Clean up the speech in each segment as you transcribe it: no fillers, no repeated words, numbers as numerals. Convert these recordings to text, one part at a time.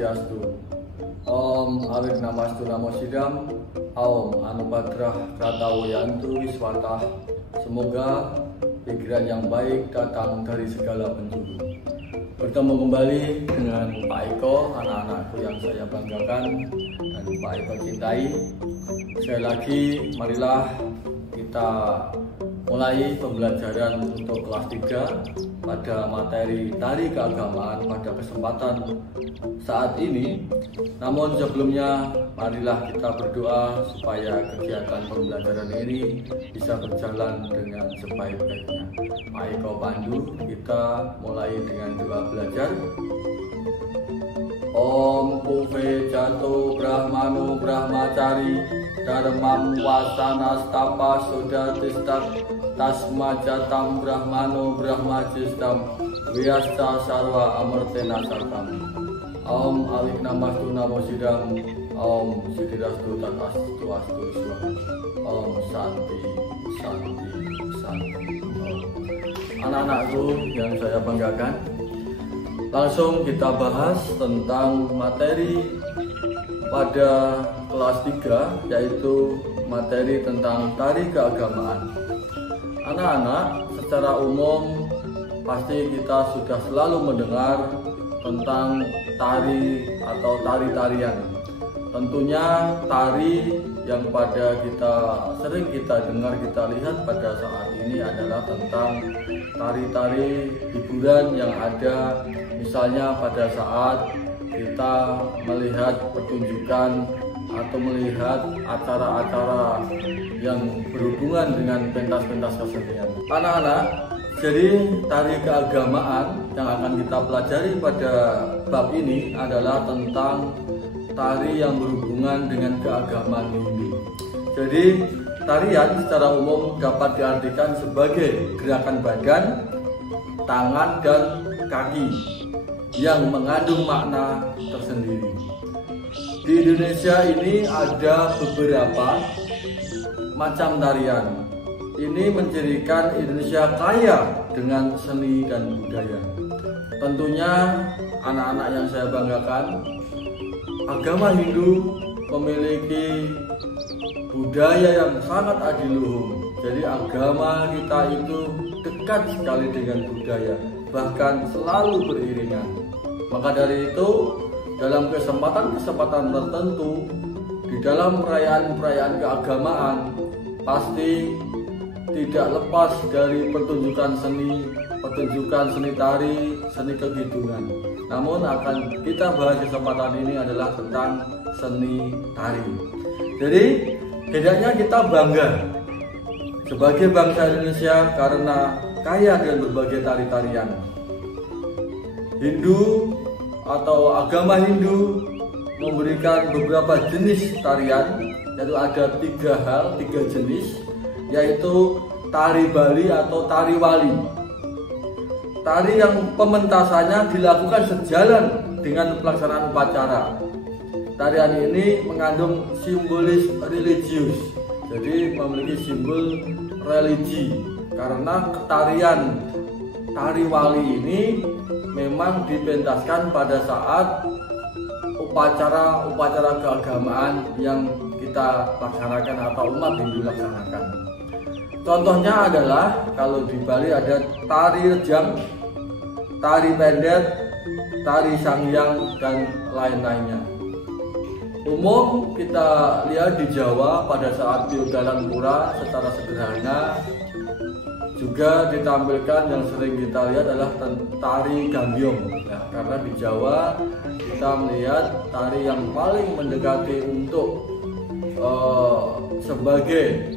Swastiastu. Om Awit Namastu Namo Sidam. Om Anupadrah Kratawiyantu Wiswatah. Semoga pikiran yang baik datang dari segala penjuru. Bertemu kembali dengan Pak Eko, anak-anakku yang saya banggakan dan Pak Eko cintai. Sekali lagi, marilah kita mulai pembelajaran untuk kelas 3 pada materi tari keagamaan pada kesempatan saat ini. Namun sebelumnya, marilah kita berdoa supaya kegiatan pembelajaran ini bisa berjalan dengan sebaik-baiknya. Pak Eko pandu, kita mulai dengan doa belajar. Om Puve Jato Brahmano Brahmacari Dharmam Wasana Stapa Sodatistat Tasma Jatam Brahmano Brahmajistam Vyasta Sarwa Amartena Sartam. Om Awik Namastu Namo Sidam. Om Siddhirastu Tatastu Astu Swaha. Om Santi Santi Santi. Anak-anakku yang saya banggakan, langsung kita bahas tentang materi pada kelas 3, yaitu materi tentang tari keagamaan. Anak-anak, secara umum pasti kita sudah selalu mendengar tentang tari atau tari-tarian. Tentunya tari yang sering kita dengar, kita lihat pada saat ini adalah tentang tari-tari hiburan yang ada, misalnya pada saat kita melihat pertunjukan atau melihat acara-acara yang berhubungan dengan pentas-pentas kesenian. Anak-anak, jadi tari keagamaan yang akan kita pelajari pada bab ini adalah tentang tari yang berhubungan dengan keagamaan Hindu. Jadi tarian secara umum dapat diartikan sebagai gerakan badan, tangan, dan kaki yang mengandung makna tersendiri. Di Indonesia ini ada beberapa macam tarian. Ini menjadikan Indonesia kaya dengan seni dan budaya. Tentunya anak-anak yang saya banggakan, agama Hindu memiliki budaya yang sangat adiluhung. Jadi agama kita itu dekat sekali dengan budaya, bahkan selalu beriringan. Maka dari itu, dalam kesempatan-kesempatan tertentu, di dalam perayaan-perayaan keagamaan, pasti tidak lepas dari pertunjukan seni tari, seni kegitungan. Namun akan kita bahas kesempatan ini adalah tentang seni tari. Jadi hendaknya kita bangga sebagai bangsa Indonesia karena kaya dengan berbagai tari-tarian. Hindu atau agama Hindu memberikan beberapa jenis tarian, yaitu ada 3 jenis, yaitu tari Bali atau tari Wali. Tari yang pementasannya dilakukan sejalan dengan pelaksanaan upacara. Tarian ini mengandung simbolis religius, jadi memiliki simbol religi. Karena tarian tari Wali ini memang dipentaskan pada saat upacara keagamaan yang kita laksanakan atau umat Hindu laksanakan. Contohnya adalah kalau di Bali ada tari rejang, tari pendet, tari sangyang, dan lain-lainnya. Umum kita lihat di Jawa pada saat Tiogalan Pura secara sederhana. Juga ditampilkan yang sering kita lihat adalah tari gambyong. Nah, karena di Jawa kita melihat tari yang paling mendekati untuk sebagai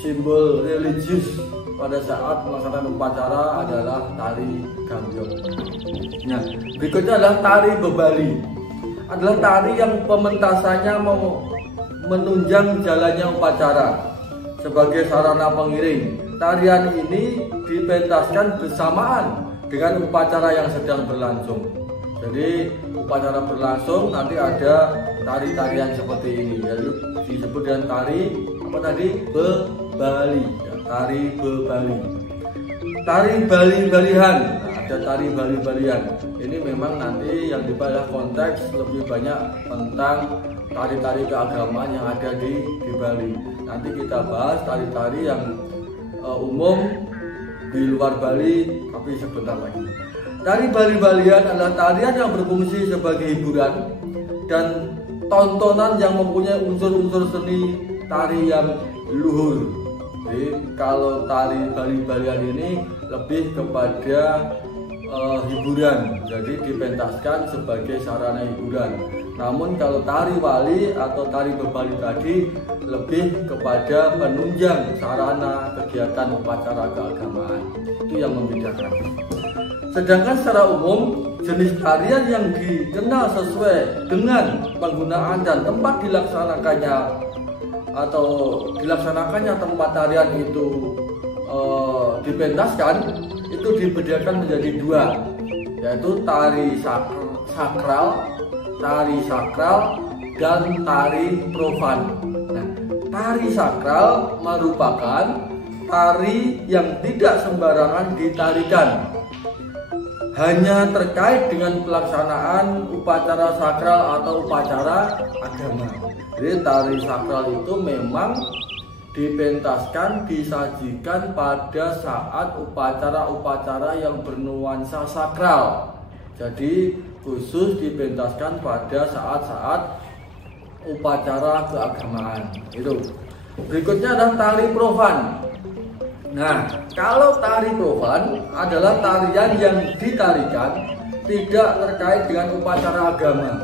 simbol religius pada saat melaksanakan upacara adalah tari gambyong. Nah, berikutnya adalah tari bebali. Adalah tari yang pementasannya menunjang jalannya upacara sebagai sarana pengiring. Tarian ini dipentaskan bersamaan dengan upacara yang sedang berlangsung. Jadi upacara berlangsung, nanti ada tari-tarian seperti ini, yaitu disebut dengan tari bebali, ya, tari bebali. Tari Bali-Balihan, nah, ada tari Bali-Balihan. ini memang nanti yang dibahas konteks lebih banyak tentang tari-tari keagamaan yang ada di Bali. Nanti kita bahas tari-tari yang umum di luar Bali, tapi sebentar lagi. Tari Bali-Balian adalah tarian yang berfungsi sebagai hiburan dan tontonan yang mempunyai unsur-unsur seni tari yang luhur. Jadi kalau tari Bali-Balian ini lebih kepada hiburan, jadi dipentaskan sebagai sarana hiburan. Namun kalau tari Wali atau tari Bebali tadi lebih kepada penunjang sarana kegiatan upacara keagamaan. Itu yang membedakan. Sedangkan secara umum jenis tarian yang dikenal sesuai dengan penggunaan dan tempat dilaksanakannya tempat tarian itu dipentaskan, itu dibedakan menjadi dua, yaitu tari sakral dan tari profan. Nah, tari sakral merupakan tari yang tidak sembarangan ditarikan, hanya terkait dengan pelaksanaan upacara sakral atau upacara agama. Jadi tari sakral itu memang dipentaskan, disajikan pada saat upacara-upacara yang bernuansa sakral. Jadi khusus dipentaskan pada saat-saat upacara keagamaan. Itu. Berikutnya adalah tari profan. Nah, kalau tari profan adalah tarian yang ditarikan tidak terkait dengan upacara agama,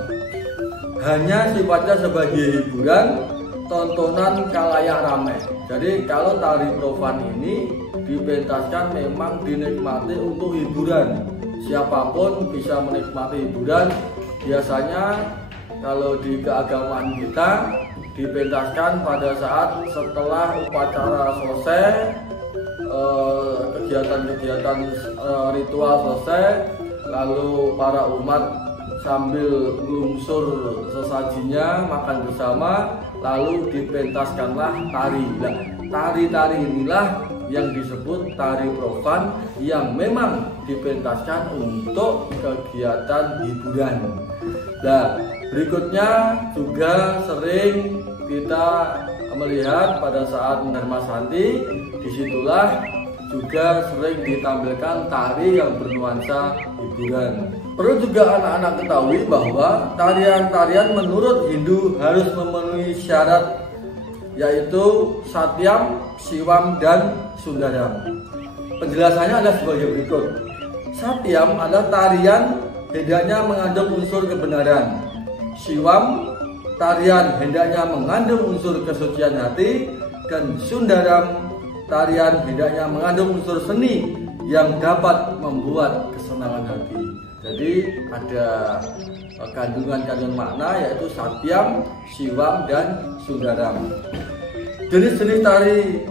hanya sifatnya sebagai hiburan, tontonan kalayak ramai. Jadi kalau tari profan ini dipentaskan memang dinikmati untuk hiburan. Siapapun bisa menikmati hiburan. Biasanya kalau di keagamaan kita dipentaskan pada saat setelah upacara selesai, kegiatan-kegiatan ritual selesai, lalu para umat sambil melungsur sesajinya, makan bersama, lalu dipentaskanlah tari. Nah, tari-tari inilah yang disebut tari profan yang memang dipentaskan untuk kegiatan hiburan. Nah, berikutnya juga sering kita melihat pada saat Dharma Santi, disitulah juga sering ditampilkan tari yang bernuansa hiburan. Perlu juga anak-anak ketahui bahwa tarian-tarian menurut Hindu harus memenuhi syarat, yaitu Satyam, Siwam, dan Sundaram. Penjelasannya adalah sebagai berikut. Satyam adalah tarian hendaknya mengandung unsur kebenaran. Siwam, tarian hendaknya mengandung unsur kesucian hati. Dan Sundaram, tarian hendaknya mengandung unsur seni yang dapat membuat kesenangan hati. Jadi ada kandungan-kandungan makna, yaitu Satyam, Siwam, dan Sundaram. Jenis-jenis tari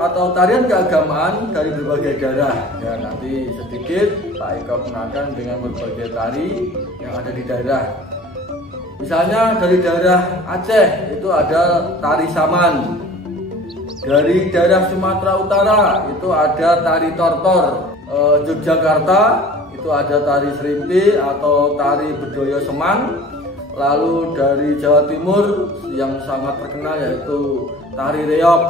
atau tarian keagamaan dari berbagai daerah. Ya, nanti sedikit Pak Eko kenalkan dengan berbagai tari yang ada di daerah. Misalnya dari daerah Aceh itu ada tari Saman. Dari daerah Sumatera Utara itu ada tari Tortor. Yogyakarta itu ada tari Serimpi atau tari Bedoyo Semang. Lalu dari Jawa Timur yang sangat terkenal yaitu tari Reog.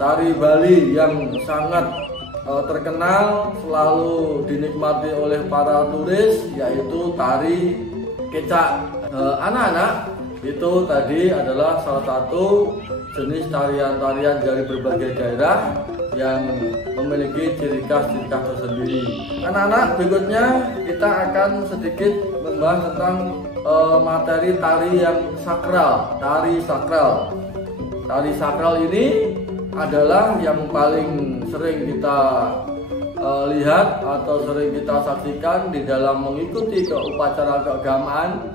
Tari Bali yang sangat terkenal selalu dinikmati oleh para turis yaitu tari Kecak. Anak-anak, itu tadi adalah salah satu jenis tarian-tarian dari berbagai daerah yang memiliki ciri khas tersendiri. Anak-anak, berikutnya kita akan sedikit membahas tentang materi tari yang sakral. Tari sakral. Tari sakral ini adalah yang paling sering kita lihat atau sering kita saksikan di dalam mengikuti upacara keagamaan.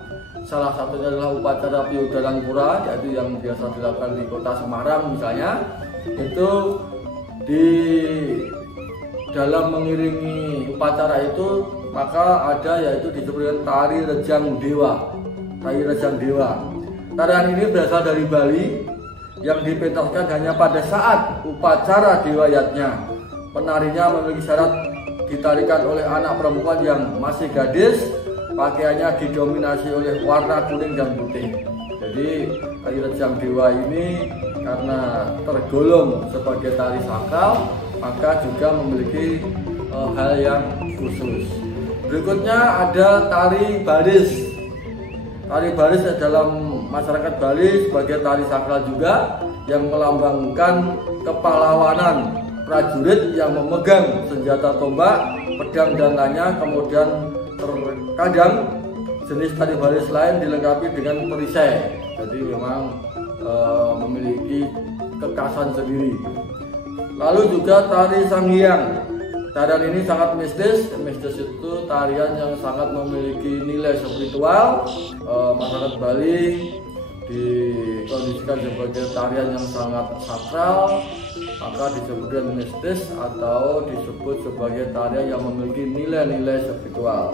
Salah satunya adalah upacara Piudaran Pura, yaitu yang biasa dilakukan di kota Semarang misalnya. Itu di dalam mengiringi upacara itu maka ada yaitu disebut tari Rejang Dewa. Tari Rejang Dewa. Tarian ini berasal dari Bali yang dipentaskan hanya pada saat upacara dewayatnya. Penarinya memiliki syarat ditarikan oleh anak perempuan yang masih gadis. Pakaiannya didominasi oleh warna kuning dan putih. Jadi tari Rejang Dewa ini karena tergolong sebagai tari sakral, maka juga memiliki hal yang khusus. Berikutnya ada tari baris. Tari baris dalam masyarakat Bali sebagai tari sakral juga yang melambangkan kepahlawanan prajurit yang memegang senjata tombak, pedang dan lainnya. Kemudian terkadang jenis tari baris lain dilengkapi dengan perisai. Jadi memang memiliki kekhasan sendiri. Lalu juga tari Sanghyang. Tarian ini sangat mistis. Mistis itu tarian yang sangat memiliki nilai spiritual. Masyarakat Bali dikondisikan sebagai tarian yang sangat sakral, maka disebutkan mistis atau disebut sebagai tarian yang memiliki nilai-nilai spiritual.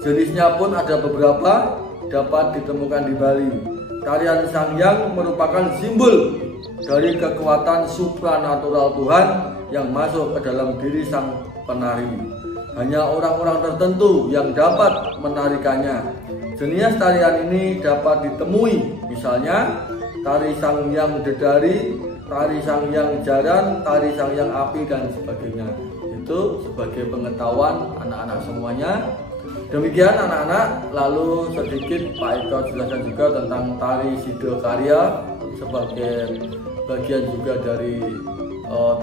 Jenisnya pun ada beberapa dapat ditemukan di Bali. Tarian Sanghyang merupakan simbol dari kekuatan supranatural Tuhan yang masuk ke dalam diri sang penari. Hanya orang-orang tertentu yang dapat menarikannya. Jenis tarian ini dapat ditemui, misalnya tari Sanghyang Dedari, tari Sanghyang Jaran, tari Sanghyang Api dan sebagainya. Itu sebagai pengetahuan anak-anak semuanya. Demikian anak-anak, lalu sedikit Pak Eko jelaskan juga tentang tari Sidokarya sebagai bagian juga dari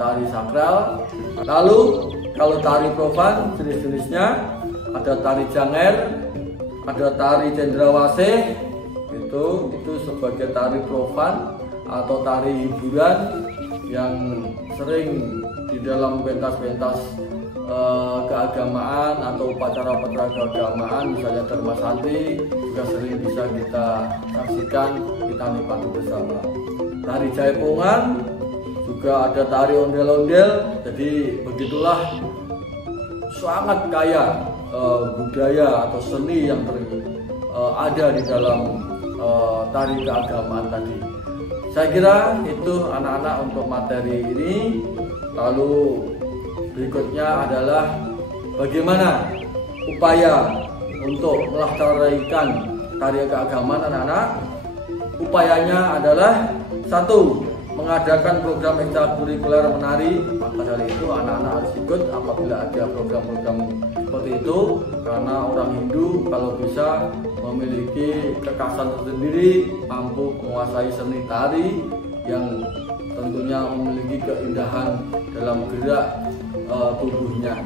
tari sakral. Lalu kalau tari profan jenis-jenisnya ada tari Janger, ada tari Cendrawasih, itu sebagai tari profan atau tari hiburan yang sering di dalam pentas-pentas keagamaan atau upacara-upacara keagamaan, misalnya Dharma Santi, juga sering bisa kita saksikan, kita nikmati bersama. Tari Jaipongan, juga ada tari ondel-ondel. Jadi begitulah sangat kaya budaya atau seni yang ada di dalam tari keagamaan tadi. Saya kira itu anak-anak untuk materi ini. Lalu berikutnya adalah bagaimana upaya untuk melestarikan tari keagamaan anak-anak. Upayanya adalah satu, mengadakan program ekstrakurikuler menari. Maka dari itu anak-anak harus ikut apabila ada program-program seperti itu, karena orang Hindu kalau bisa memiliki kekhasan tersendiri, mampu menguasai seni tari yang tentunya memiliki keindahan dalam gerak tubuhnya.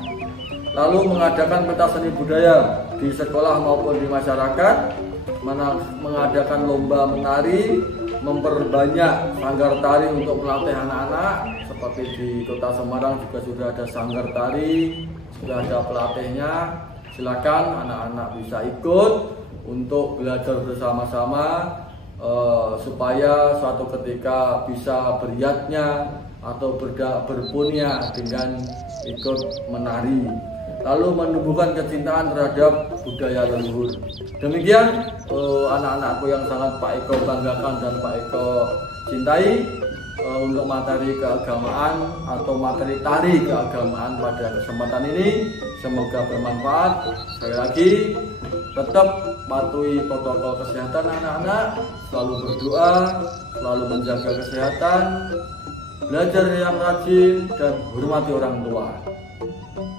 Lalu mengadakan pentas seni budaya di sekolah maupun di masyarakat, mengadakan lomba menari, memperbanyak sanggar tari untuk melatih anak-anak. Seperti di Kota Semarang juga sudah ada sanggar tari, sudah ada pelatihnya. Silakan anak-anak bisa ikut untuk belajar bersama-sama supaya suatu ketika bisa beriatnya atau berpunya dengan ikut menari. Lalu menumbuhkan kecintaan terhadap budaya leluhur. Demikian anak-anakku yang sangat Pak Eko banggakan dan Pak Eko cintai untuk materi keagamaan atau materi tari keagamaan pada kesempatan ini. Semoga bermanfaat. Sekali lagi, tetap patuhi protokol kesehatan anak-anak, selalu berdoa, selalu menjaga kesehatan, belajar yang rajin dan hormati orang tua.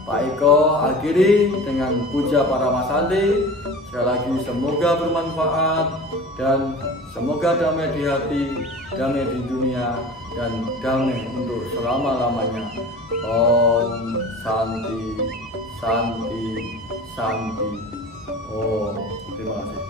Pak Eko akhiri dengan puja para Masanti. Sekali lagi semoga bermanfaat dan semoga damai di hati, damai di dunia, dan damai untuk selama-lamanya. Om Santi, Santi, Santi. Oh, terima kasih.